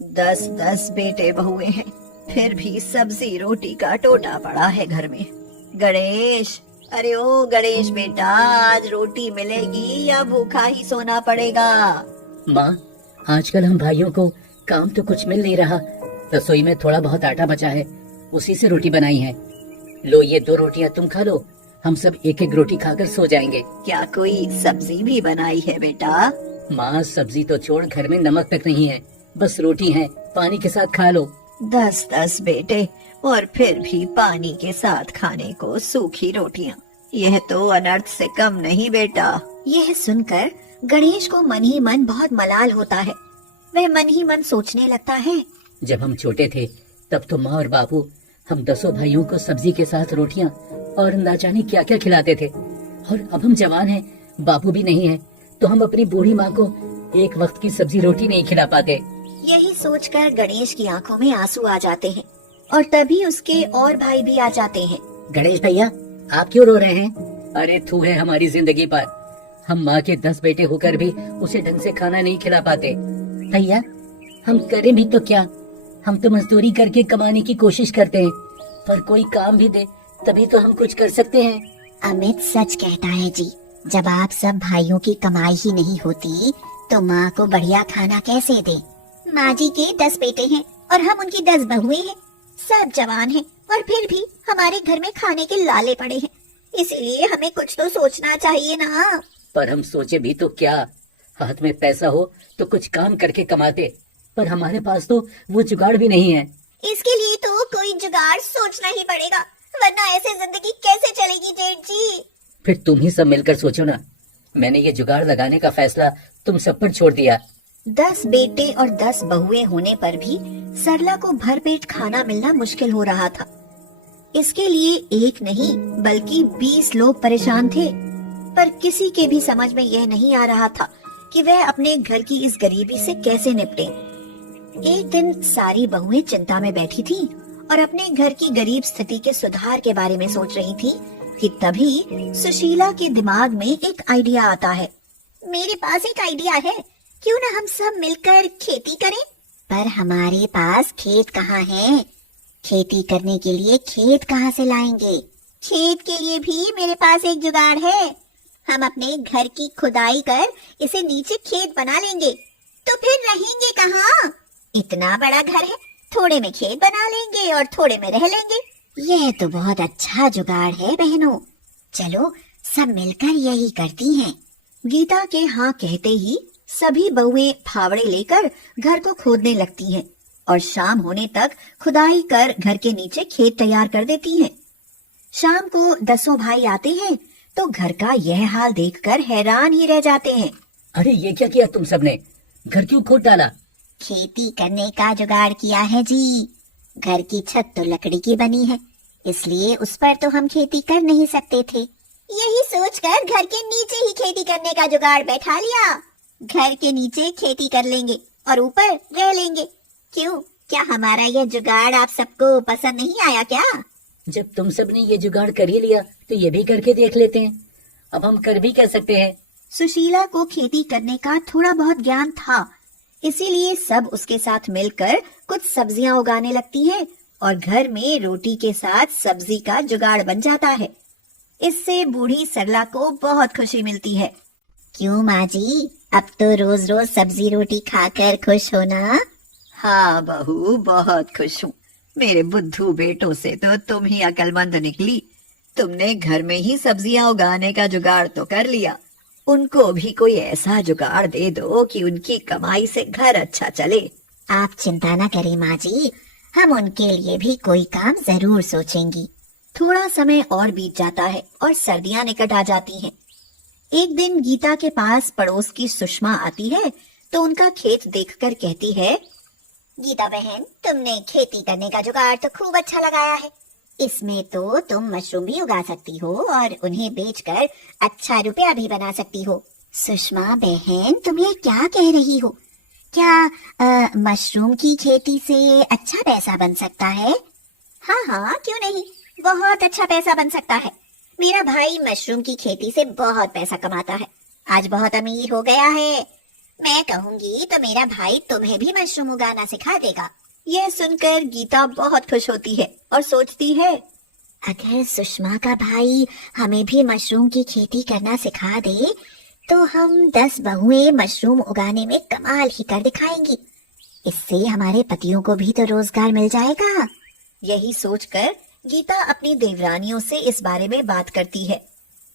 10-10 बेटे बहुए हैं, फिर भी सब्जी रोटी का टोटा पड़ा है घर में। गणेश, अरे ओ गणेश बेटा, आज रोटी मिलेगी या भूखा ही सोना पड़ेगा? माँ, आजकल हम भाइयों को काम तो कुछ मिल नहीं रहा। रसोई में थोड़ा बहुत आटा बचा है, उसी से रोटी बनाई है। लो ये 2 रोटियां तुम खा लो, हम सब एक एक रोटी खाकर सो जाएंगे। क्या कोई सब्जी भी बनाई है बेटा? माँ, सब्जी तो छोड़, घर में नमक तक नहीं है, बस रोटी है, पानी के साथ खा लो। 10-10 बेटे और फिर भी पानी के साथ खाने को सूखी रोटियां, यह तो अनर्थ से कम नहीं बेटा। यह सुनकर गणेश को मन ही मन बहुत मलाल होता है। वह मन ही मन सोचने लगता है, जब हम छोटे थे तब तो माँ और बापू हम 10 भाइयों को सब्जी के साथ रोटियां और ना जाने क्या क्या खिलाते थे। और अब हम जवान हैं, बापू भी नहीं है, तो हम अपनी बूढ़ी माँ को एक वक्त की सब्जी रोटी नहीं खिला पाते। यही सोचकर गणेश की आंखों में आंसू आ जाते हैं और तभी उसके और भाई भी आ जाते हैं। गणेश भैया, आप क्यों रो रहे हैं? अरे थू है हमारी जिंदगी पर, हम माँ के 10 बेटे होकर भी उसे ढंग से खाना नहीं खिला पाते। भैया, हम करें भी तो क्या, हम तो मजदूरी करके कमाने की कोशिश करते हैं, पर कोई काम भी दे तभी तो हम कुछ कर सकते हैं। अमित सच कहता है जी। जब आप सब भाइयों की कमाई ही नहीं होती तो माँ को बढ़िया खाना कैसे दे। माँ जी के 10 बेटे हैं और हम उनकी 10 बहुएं हैं। सब जवान हैं और फिर भी हमारे घर में खाने के लाले पड़े हैं। इसीलिए हमें कुछ तो सोचना चाहिए ना। पर हम सोचे भी तो क्या, हाथ में पैसा हो तो कुछ काम करके कमाते, पर हमारे पास तो वो जुगाड़ भी नहीं है। इसके लिए तो कोई जुगाड़ सोचना ही पड़ेगा, वरना ऐसे जिंदगी कैसे चलेगी जेठ जी। फिर तुम ही सब मिलकर सोचो ना। मैंने ये जुगाड़ लगाने का फैसला तुम सब पर छोड़ दिया। 10 बेटे और 10 बहुएं होने पर भी सरला को भरपेट खाना मिलना मुश्किल हो रहा था। इसके लिए एक नहीं बल्कि 20 लोग परेशान थे, पर किसी के भी समझ में यह नहीं आ रहा था कि वह अपने घर की इस गरीबी से कैसे निपटे। एक दिन सारी बहुएं चिंता में बैठी थीं और अपने घर की गरीब स्थिति के सुधार के बारे में सोच रही थी कि तभी सुशीला के दिमाग में एक आइडिया आता है। मेरे पास एक आइडिया है, क्यों ना हम सब मिलकर खेती करें। पर हमारे पास खेत कहाँ है? खेती करने के लिए खेत कहाँ से लाएंगे? खेत के लिए भी मेरे पास एक जुगाड़ है। हम अपने घर की खुदाई कर इसे नीचे खेत बना लेंगे, तो फिर रहेंगे कहाँ? इतना बड़ा घर है, थोड़े में खेत बना लेंगे और थोड़े में रह लेंगे। यह तो बहुत अच्छा जुगाड़ है बहनों, चलो सब मिलकर यही करती हैं। गीता के हाँ कहते ही सभी बहुएं फावड़े लेकर घर को खोदने लगती हैं और शाम होने तक खुदाई कर घर के नीचे खेत तैयार कर देती हैं। शाम को 10 भाई आते हैं तो घर का यह हाल देखकर हैरान ही रह जाते हैं। अरे ये क्या किया तुम सबने, घर क्यों खोद डाला? खेती करने का जुगाड़ किया है जी। घर की छत तो लकड़ी की बनी है, इसलिए उस पर तो हम खेती कर नहीं सकते थे। यही सोचकर घर के नीचे ही खेती करने का जुगाड़ बैठा लिया। घर के नीचे खेती कर लेंगे और ऊपर रह लेंगे। क्यों, क्या हमारा यह जुगाड़ आप सबको पसंद नहीं आया क्या? जब तुम सब ने ये जुगाड़ कर ही लिया तो ये भी करके देख लेते हैं। अब हम कर भी क्या सकते हैं। सुशीला को खेती करने का थोड़ा बहुत ज्ञान था, इसीलिए सब उसके साथ मिलकर कुछ सब्जियां उगाने लगती हैं और घर में रोटी के साथ सब्जी का जुगाड़ बन जाता है। इससे बूढ़ी सरला को बहुत खुशी मिलती है। क्यों माँ जी, अब तो रोज रोज सब्जी रोटी खाकर खुश हो ना? हाँ बहू, बहुत खुश हूँ। मेरे बुद्धू बेटों से तो तुम ही अक्लमंद निकली। तुमने घर में ही सब्जियां उगाने का जुगाड़ तो कर लिया, उनको भी कोई ऐसा जुगाड़ दे दो कि उनकी कमाई से घर अच्छा चले। आप चिंता न करें माँ जी, हम उनके लिए भी कोई काम जरूर सोचेंगी। थोड़ा समय और बीत जाता है और सर्दियां निकट आ जाती हैं। एक दिन गीता के पास पड़ोस की सुषमा आती है तो उनका खेत देखकर कहती है, गीता बहन, तुमने खेती करने का जुगाड़ तो खूब अच्छा लगाया है। इसमें तो तुम मशरूम भी उगा सकती हो और उन्हें बेचकर अच्छा रुपया भी बना सकती हो। सुषमा बहन, तुम ये क्या कह रही हो? क्या मशरूम की खेती से अच्छा पैसा बन सकता है? हाँ हाँ, क्यों नहीं, बहुत अच्छा पैसा बन सकता है। मेरा भाई मशरूम की खेती से बहुत पैसा कमाता है, आज बहुत अमीर हो गया है। मैं कहूँगी तो मेरा भाई तुम्हें भी मशरूम उगाना सिखा देगा। यह सुनकर गीता बहुत खुश होती है और सोचती है, अगर सुषमा का भाई हमें भी मशरूम की खेती करना सिखा दे तो हम 10 बहुएं मशरूम उगाने में कमाल ही कर दिखाएंगी। इससे हमारे पतियों को भी तो रोजगार मिल जाएगा। यही सोचकर गीता अपनी देवरानियों से इस बारे में बात करती है।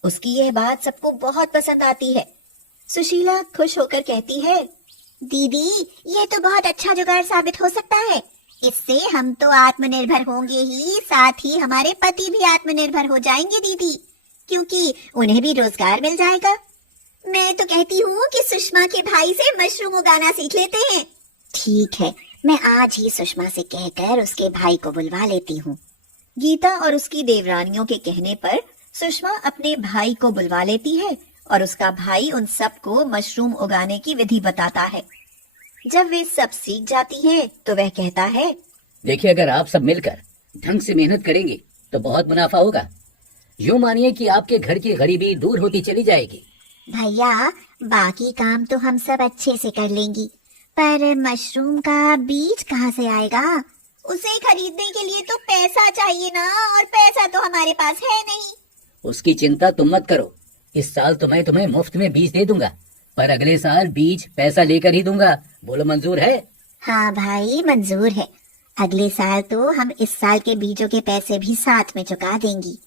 उसकी यह बात सबको बहुत पसंद आती है। सुशीला खुश होकर कहती है, दीदी ये तो बहुत अच्छा जुगाड़ साबित हो सकता है। इससे हम तो आत्मनिर्भर होंगे ही, साथ ही हमारे पति भी आत्मनिर्भर हो जाएंगे दीदी, क्योंकि उन्हें भी रोजगार मिल जाएगा। मैं तो कहती हूँ कि सुषमा के भाई से मशरूम उगाना सीख लेते हैं। ठीक है, मैं आज ही सुषमा से कहकर उसके भाई को बुलवा लेती हूँ। गीता और उसकी देवरानियों के कहने पर सुषमा अपने भाई को बुलवा लेती है और उसका भाई उन सबको मशरूम उगाने की विधि बताता है। जब वे सब सीख जाती है तो वह कहता है, देखिए, अगर आप सब मिलकर ढंग से मेहनत करेंगे तो बहुत मुनाफा होगा। यूं मानिए कि आपके घर की गरीबी दूर होती चली जाएगी। भैया बाकी काम तो हम सब अच्छे से कर लेंगी, पर मशरूम का बीज कहाँ से आएगा? उसे खरीदने के लिए तो पैसा चाहिए ना, और पैसा तो हमारे पास है नहीं। उसकी चिंता तुम मत करो। इस साल तो मैं तुम्हें मुफ्त में बीज दे दूंगा, पर अगले साल बीज पैसा लेकर ही दूंगा। बोलो, मंजूर है? हाँ भाई, मंजूर है। अगले साल तो हम इस साल के बीजों के पैसे भी साथ में चुका देंगी।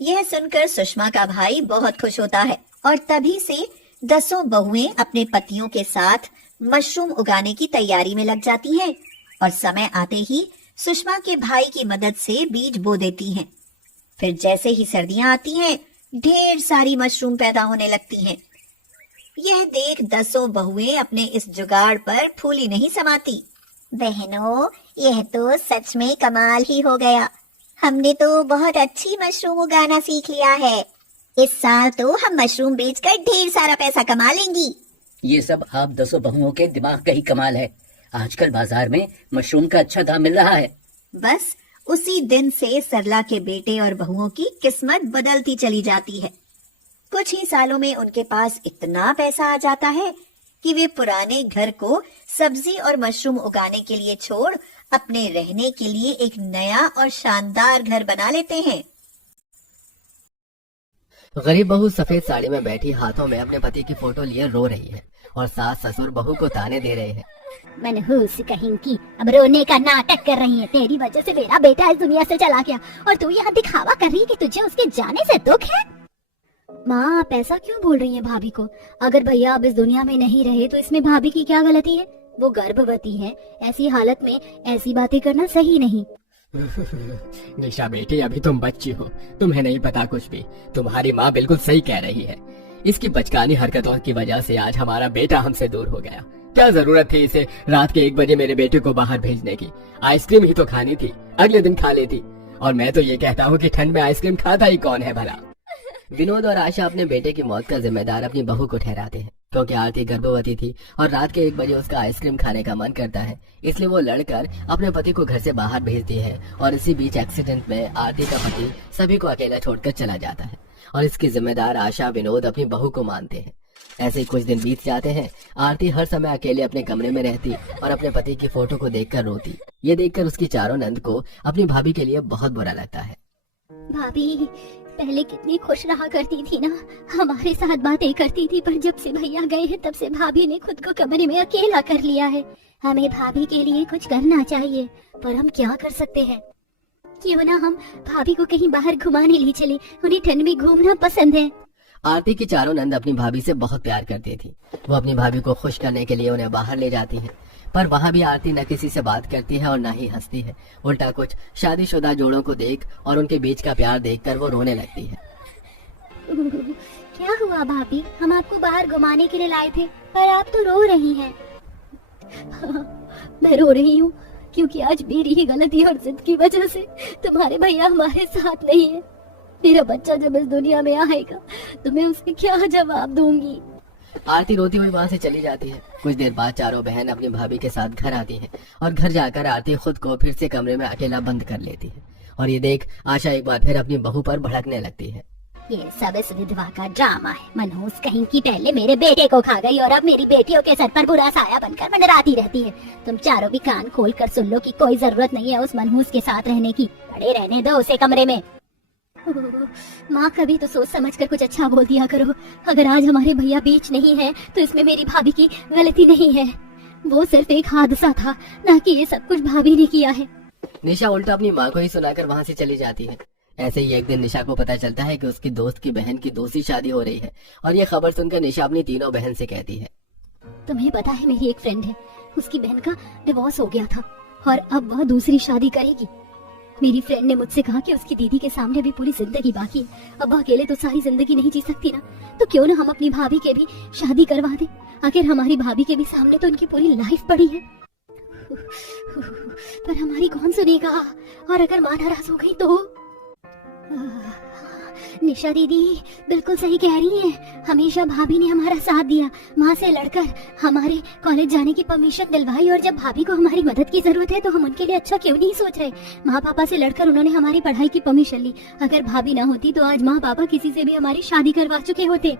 यह सुनकर सुषमा का भाई बहुत खुश होता है और तभी से 10 बहुएं अपने पतियों के साथ मशरूम उगाने की तैयारी में लग जाती हैं और समय आते ही सुषमा के भाई की मदद से बीज बो देती हैं। फिर जैसे ही सर्दियां आती हैं, ढेर सारी मशरूम पैदा होने लगती हैं। यह देख 10 बहुएं अपने इस जुगाड़ पर फूली नहीं समाती। बहनों, यह तो सच में कमाल ही हो गया। हमने तो बहुत अच्छी मशरूम उगाना सीख लिया है। इस साल तो हम मशरूम बेचकर ढेर सारा पैसा कमा लेंगी। ये सब आप 10 बहुओं के दिमाग का ही कमाल है। आजकल बाजार में मशरूम का अच्छा दाम मिल रहा है। बस उसी दिन से सरला के बेटे और बहुओं की किस्मत बदलती चली जाती है। कुछ ही सालों में उनके पास इतना पैसा आ जाता है कि वे पुराने घर को सब्जी और मशरूम उगाने के लिए छोड़ अपने रहने के लिए एक नया और शानदार घर बना लेते हैं। गरीब बहू सफेद साड़ी में बैठी हाथों में अपने पति की फोटो लिए रो रही है और सास ससुर बहू को ताने दे रहे हैं। मनहूस कहीं की, अब रोने का नाटक कर रही है। तेरी वजह से मेरा बेटा इस दुनिया से चला गया और तू यहाँ दिखावा कर रही है कि तुझे उसके जाने से दुख है। माँ, आप ऐसा क्यों बोल रही हैं भाभी को? अगर भैया अब इस दुनिया में नहीं रहे तो इसमें भाभी की क्या गलती है? वो गर्भवती है, ऐसी हालत में ऐसी बातें करना सही नहीं। निशा बेटी, अभी तुम बच्ची हो, तुम्हें नहीं पता कुछ भी। तुम्हारी माँ बिल्कुल सही कह रही है। इसकी बचकानी हरकतों की वजह से आज हमारा बेटा हमसे दूर हो गया। क्या जरूरत थी इसे रात के 1 बजे मेरे बेटे को बाहर भेजने की? आइसक्रीम ही तो खानी थी, अगले दिन खा लेती। और मैं तो ये कहता हूँ कि ठंड में आइसक्रीम खाता ही कौन है भला। विनोद और आशा अपने बेटे की मौत का जिम्मेदार अपनी बहू को ठहराते हैं, क्योंकि आरती गर्भवती थी और रात के 1 बजे उसका आइसक्रीम खाने का मन करता है। इसलिए वो लड़कर अपने पति को घर से बाहर भेजती है और इसी बीच एक्सीडेंट में आरती का पति सभी को अकेला छोड़कर चला जाता है और इसकी जिम्मेदार आशा विनोद अपनी बहू को मानते हैं। ऐसे कुछ दिन बीत जाते हैं। आरती हर समय अकेले अपने कमरे में रहती और अपने पति की फोटो को देखकर रोती। ये देखकर उसकी चारों नंद को अपनी भाभी के लिए बहुत बुरा लगता है। भाभी पहले कितनी खुश रहा करती थी ना, हमारे साथ बातें करती थी, पर जब से भैया गए हैं तब से भाभी ने खुद को कमरे में अकेला कर लिया है। हमें भाभी के लिए कुछ करना चाहिए, पर हम क्या कर सकते हैं? क्यों ना हम भाभी को कहीं बाहर घुमाने ले चले, उन्हें ठंड में घूमना पसंद है। आरती की चारों नंद अपनी भाभी से बहुत प्यार करती थी। वो अपनी भाभी को खुश करने के लिए उन्हें बाहर ले जाती है, पर वहाँ भी आरती न किसी से बात करती है और न ही हंसती है। उल्टा कुछ शादीशुदा जोड़ों को देख और उनके बीच का प्यार देखकर वो रोने लगती है। क्या हुआ भाभी? हम आपको बाहर घुमाने के लिए लाए थे, पर आप तो रो रही हैं। मैं रो रही हूँ क्योंकि आज मेरी ही गलती और जिद की वजह से तुम्हारे भैया हमारे साथ नहीं है। मेरा बच्चा जब इस दुनिया में आएगा तो मैं उसके क्या जवाब दूंगी? आरती रोती हुई वहाँ से चली जाती है। कुछ देर बाद चारों बहन अपनी भाभी के साथ घर आती हैं और घर जाकर आरती खुद को फिर से कमरे में अकेला बंद कर लेती है और ये देख आशा एक बार फिर अपनी बहू पर भड़कने लगती है। ये सब इस विधवा का ड्रामा है। मनहूस कहीं की पहले मेरे बेटे को खा गई और अब मेरी बेटियों के सर पर बुरा साया बनकर मंडराती रहती है। तुम चारों भी कान खोल कर सुन लो कि कोई जरूरत नहीं है उस मनहूस के साथ रहने की। पड़े रहने दो उसे कमरे में। माँ, कभी तो सोच समझ कर कुछ अच्छा बोल दिया करो। अगर आज हमारे भैया बीच नहीं है तो इसमें मेरी भाभी की गलती नहीं है। वो सिर्फ एक हादसा था, ना कि ये सब कुछ भाभी ने किया है। निशा उल्टा अपनी माँ को ही सुनाकर वहाँ से चली जाती है। ऐसे ही एक दिन निशा को पता चलता है कि उसकी दोस्त की बहन की दूसरी शादी हो रही है और ये खबर सुनकर निशा अपनी तीनों बहन से कहती है, तुम्हें पता है मेरी एक फ्रेंड है, उसकी बहन का डिवोर्स हो गया था और अब वह दूसरी शादी करेगी। मेरी फ्रेंड ने मुझसे कहा कि उसकी दीदी के सामने भी पूरी जिंदगी बाकी है। अब वह अकेले तो सारी जिंदगी नहीं जी सकती ना, तो क्यों ना हम अपनी भाभी के भी शादी करवा दें। आखिर हमारी भाभी के भी सामने तो उनकी पूरी लाइफ पड़ी है। पर हमारी कौन सुनेगा, और अगर माँ नाराज हो गई तो? निशा दीदी बिल्कुल सही कह रही है। हमेशा भाभी ने हमारा साथ दिया, माँ से लड़कर हमारे कॉलेज जाने की परमिशन दिलवाई, और जब भाभी को हमारी मदद की जरूरत है तो हम उनके लिए अच्छा क्यों नहीं सोच रहे। माँ पापा से लड़कर उन्होंने हमारी पढ़ाई की परमिशन ली। अगर भाभी ना होती तो आज माँ पापा किसी से भी हमारी शादी करवा चुके होते।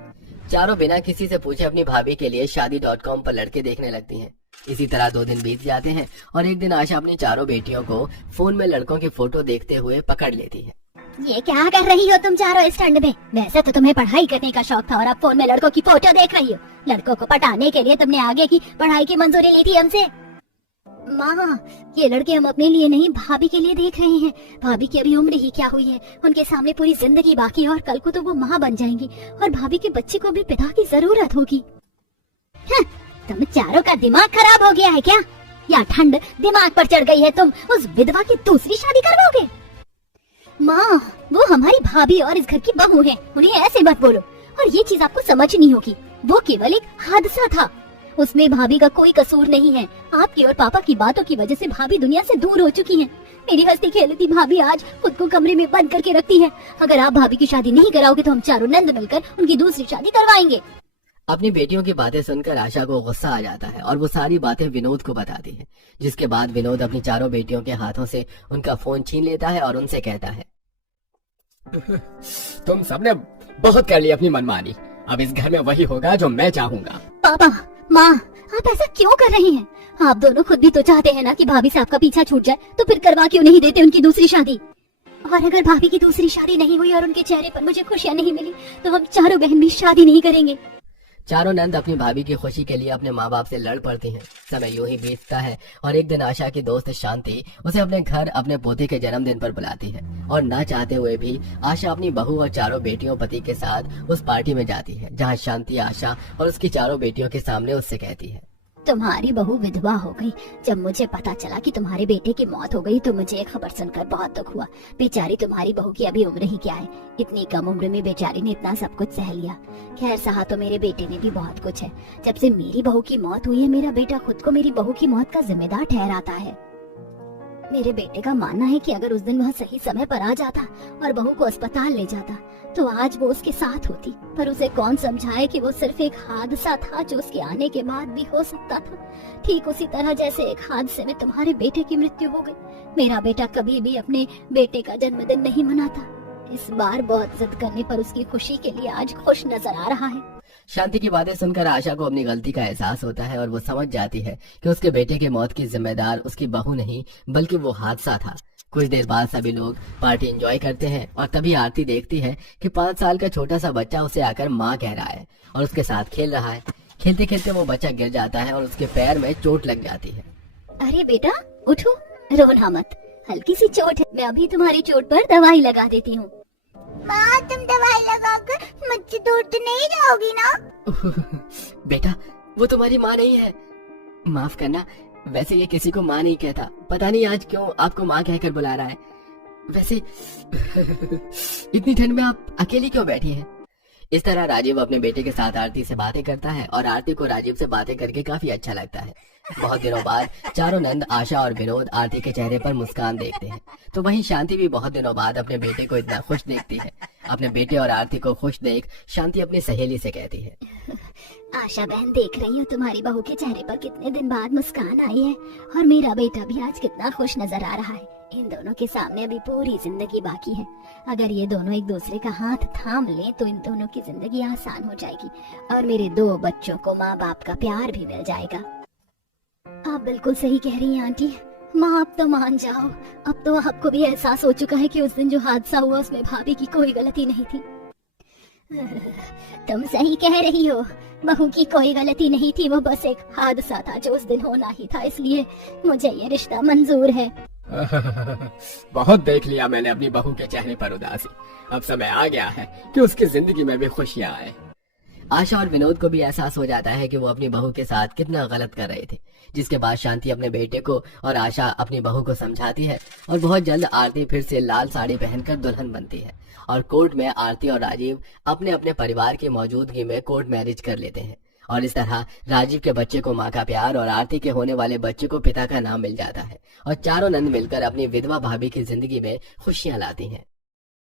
चारों बिना किसी से पूछे अपनी भाभी के लिए शादी.com पर लड़के देखने लगती हैं। इसी तरह 2 दिन बीत जाते हैं और एक दिन आशा अपनी चारों बेटियों को फोन में लड़कों की फोटो देखते हुए पकड़ लेती है। ये क्या कर रही हो तुम चारों इस ठंड में? वैसे तो तुम्हें पढ़ाई करने का शौक था और अब फोन में लड़कों की फोटो देख रही हो। लड़कों को पटाने के लिए तुमने आगे की पढ़ाई की मंजूरी ली थी हमसे। माँ, ये लड़के हम अपने लिए नहीं भाभी के लिए देख रहे हैं। भाभी की अभी उम्र ही क्या हुई है, उनके सामने पूरी जिंदगी बाकी है और कल को तो वो माँ बन जाएंगी और भाभी के बच्चे को भी पिता की जरूरत होगी। तुम चारों का दिमाग खराब हो गया है क्या, या ठंड दिमाग पर चढ़ गई है? तुम उस विधवा की दूसरी शादी करवाओगे? माँ, वो हमारी भाभी और इस घर की बहू है, उन्हें ऐसे मत बोलो। और ये चीज आपको समझनी होगी, वो केवल एक हादसा था, उसमें भाभी का कोई कसूर नहीं है। आपकी और पापा की बातों की वजह से भाभी दुनिया से दूर हो चुकी हैं। मेरी हंसती खेलती भाभी आज खुद को कमरे में बंद करके रखती है। अगर आप भाभी की शादी नहीं कराओगे तो हम चारों नंद मिलकर उनकी दूसरी शादी करवाएंगे। अपनी बेटियों की बातें सुनकर आशा को गुस्सा आ जाता है और वो सारी बातें विनोद को बताती है, जिसके बाद विनोद अपनी चारों बेटियों के हाथों से उनका फोन छीन लेता है और उनसे कहता है, तुम सबने बहुत कर ली अपनी मनमानी। अब इस घर में वही होगा जो मैं चाहूंगा। पापा, माँ, आप ऐसा क्यों कर रहे हैं? आप दोनों खुद भी तो चाहते हैं ना कि भाभी से आपका पीछा छूट जाए, तो फिर करवा क्यों नहीं देते उनकी दूसरी शादी? और अगर भाभी की दूसरी शादी नहीं हुई और उनके चेहरे पर मुझे खुशियाँ नहीं मिली तो हम चारों बहन भी शादी नहीं करेंगे। चारों नंद अपनी भाभी की खुशी के लिए अपने माँ बाप से लड़ पड़ती हैं। समय यूं ही बीतता है और एक दिन आशा की दोस्त शांति उसे अपने घर अपने पोते के जन्मदिन पर बुलाती है और ना चाहते हुए भी आशा अपनी बहू और चारों बेटियों पति के साथ उस पार्टी में जाती है, जहाँ शांति आशा और उसकी चारों बेटियों के सामने उससे कहती है, तुम्हारी बहू विधवा हो गई। जब मुझे पता चला कि तुम्हारे बेटे की मौत हो गई तो मुझे एक खबर सुनकर बहुत दुख हुआ। बेचारी तुम्हारी बहू की अभी उम्र ही क्या है, इतनी कम उम्र में बेचारी ने इतना सब कुछ सह लिया। खैर, सहा तो मेरे बेटे ने भी बहुत कुछ है। जब से मेरी बहू की मौत हुई है मेरा बेटा खुद को मेरी बहू की मौत का जिम्मेदार ठहराता है। मेरे बेटे का मानना है कि अगर उस दिन वह सही समय पर आ जाता और बहू को अस्पताल ले जाता तो आज वो उसके साथ होती, पर उसे कौन समझाए कि वो सिर्फ एक हादसा था जो उसके आने के बाद भी हो सकता था। ठीक उसी तरह जैसे एक हादसे में तुम्हारे बेटे की मृत्यु हो गई। मेरा बेटा कभी भी अपने बेटे का जन्मदिन नहीं मनाता। इस बार बहुत जिद करने पर उसकी खुशी के लिए आज खुश नजर आ रहा है। शांति की बातें सुनकर आशा को अपनी गलती का एहसास होता है और वो समझ जाती है कि उसके बेटे की मौत की जिम्मेदार उसकी बहू नहीं बल्कि वो हादसा था। कुछ देर बाद सभी लोग पार्टी एंजॉय करते हैं और तभी आरती देखती है कि 5 साल का छोटा सा बच्चा उसे आकर माँ कह रहा है और उसके साथ खेल रहा है। खेलते खेलते वो बच्चा गिर जाता है और उसके पैर में चोट लग जाती है। अरे बेटा उठो, रोना मत, हल्की सी चोट है, मैं अभी तुम्हारी चोट पर दवाई लगा देती हूँ। माँ, तुम दवाई लगाकर मुझसे दूर तो नहीं जाओगी ना? बेटा, वो तुम्हारी माँ नहीं है, माफ करना। वैसे ये किसी को माँ नहीं कहता, पता नहीं आज क्यों आपको माँ कहकर बुला रहा है। वैसे इतनी ठंड में आप अकेली क्यों बैठी हैं? इस तरह राजीव अपने बेटे के साथ आरती से बातें करता है और आरती को राजीव से बातें करके काफी अच्छा लगता है। बहुत दिनों बाद चारों नंद आशा और विनोद आरती के चेहरे पर मुस्कान देखते हैं, तो वहीं शांति भी बहुत दिनों बाद अपने बेटे को इतना खुश देखती है। अपने बेटे और आरती को खुश देख शांति अपनी सहेली से कहती है, आशा बहन, देख रही हो तुम्हारी बहू के चेहरे पर कितने दिन बाद मुस्कान आई है और मेरा बेटा भी आज कितना खुश नजर आ रहा है। इन दोनों के सामने अभी पूरी जिंदगी बाकी है। अगर ये दोनों एक दूसरे का हाथ थाम लें तो इन दोनों की जिंदगी आसान हो जाएगी और मेरे 2 बच्चों को माँ बाप का प्यार भी मिल जाएगा। आप बिल्कुल सही कह रही हैं आंटी। माँ अब तो मान जाओ। अब तो आपको भी एहसास हो चुका है कि उस दिन जो हादसा हुआ उसमें भाभी की कोई गलती नहीं थी। तुम सही कह रही हो, बहू की कोई गलती नहीं थी, वो बस एक हादसा था जो उस दिन होना ही था, इसलिए मुझे ये रिश्ता मंजूर है। बहुत देख लिया मैंने अपनी बहू के चेहरे पर उदासी। अब समय आ गया है कि उसकी जिंदगी में भी खुशियां आए। आशा और विनोद को भी एहसास हो जाता है कि वो अपनी बहू के साथ कितना गलत कर रहे थे, जिसके बाद शांति अपने बेटे को और आशा अपनी बहू को समझाती है और बहुत जल्द आरती फिर से लाल साड़ी पहनकर दुल्हन बनती है और कोर्ट में आरती और राजीव अपने अपने परिवार की मौजूदगी में कोर्ट मैरिज कर लेते हैं और इस तरह राजीव के बच्चे को माँ का प्यार और आरती के होने वाले बच्चे को पिता का नाम मिल जाता है और चारों नंद मिलकर अपनी विधवा भाभी की जिंदगी में खुशियां लाती हैं।